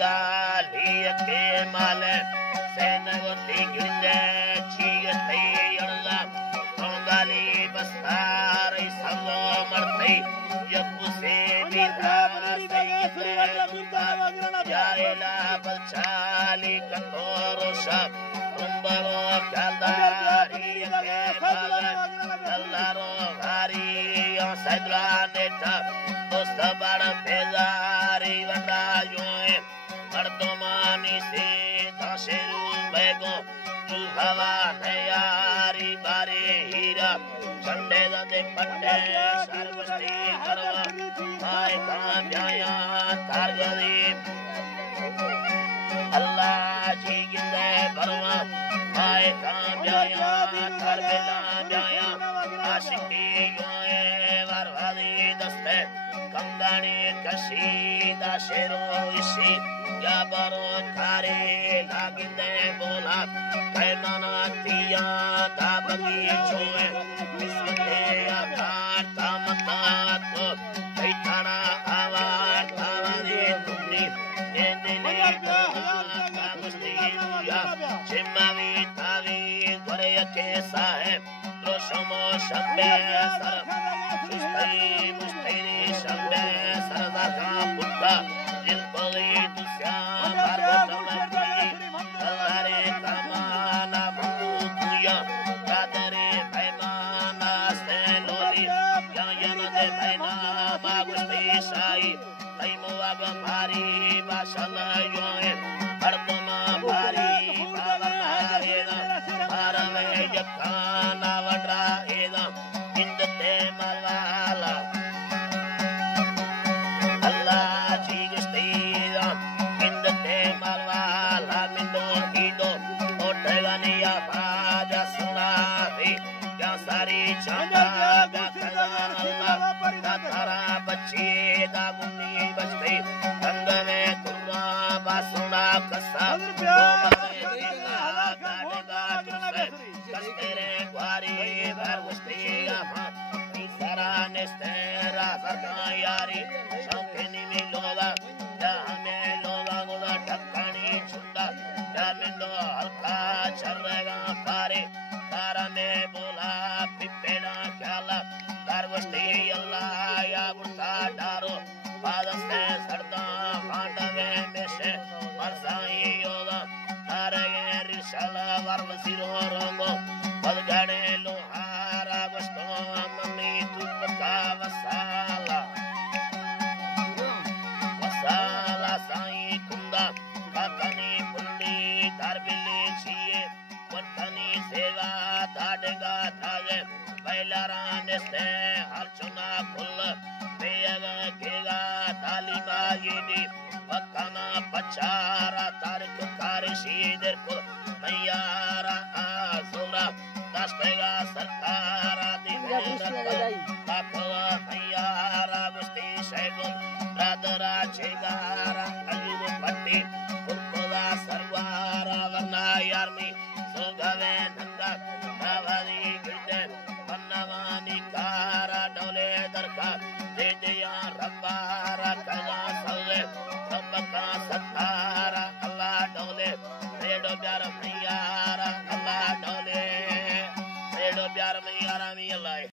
gali ke male senagoti ginde chigate yalga tongali basari sallo martai yabu se jaila balchali katorosha tumbaro kaldari ke male kallaro hari sadlaneta dostabar bezari vandayoe mardumani se dasheru bego hava nayari bare hira chande dade patte sarvasti karva mai kamyaya targadi Allah ji ginde barwa mai kamyaya tarbela jaya ashiki yoe varvadi daste kandani kashi dasheru ishi ya baro kare laginde bola kainana tiya dabagi choe bismate athar tamatat kaitana avar thavani tunni endele kamusti ya chimavi tavi gore ke sahib troshamo shabbe sar sustai mustairi shabbe sarada ka putta dil bali dusya barbatai alare tamana manguya kadare baimana seloli yana de baina magusti sai taimo agmari basala yoe ardoma bari bavarena arame yakana vadra eda indte malala Allah jigstida indte malala mindo ido otagania bhaja sunahi ya sari chanda Allah tatara bache da guni bajte tangave kurra basuna kasa kastere gwari vargusti ama isara nestera sarkayari shankeni miloga dahane loga goda takkani chunda damindo halka charrega pare tarane bola pippena kala vargusti Allah ya burta daro padaste sarda vandave meshe marsai yoga tarage rishala varvasiro rongo palgade lohara gusto amani tupka vasala vasala sai kunda kakani pundi darbili chiye vartani seva dadega thage bailaran se harchuna kull beyaga kega talima yidi vakana pachara tarik karishi derko mayara azura dastega sarkara divera takwa mayara gusti segun radara chegara ayub patti kurkoda sarvara varna yarmi sugave nanda navadi gite mannavani kara dole darka deya rabbara kaza salle rabbaka satara Allah dole redo pyar mayara Allah dole redo pyar mayara mi Allah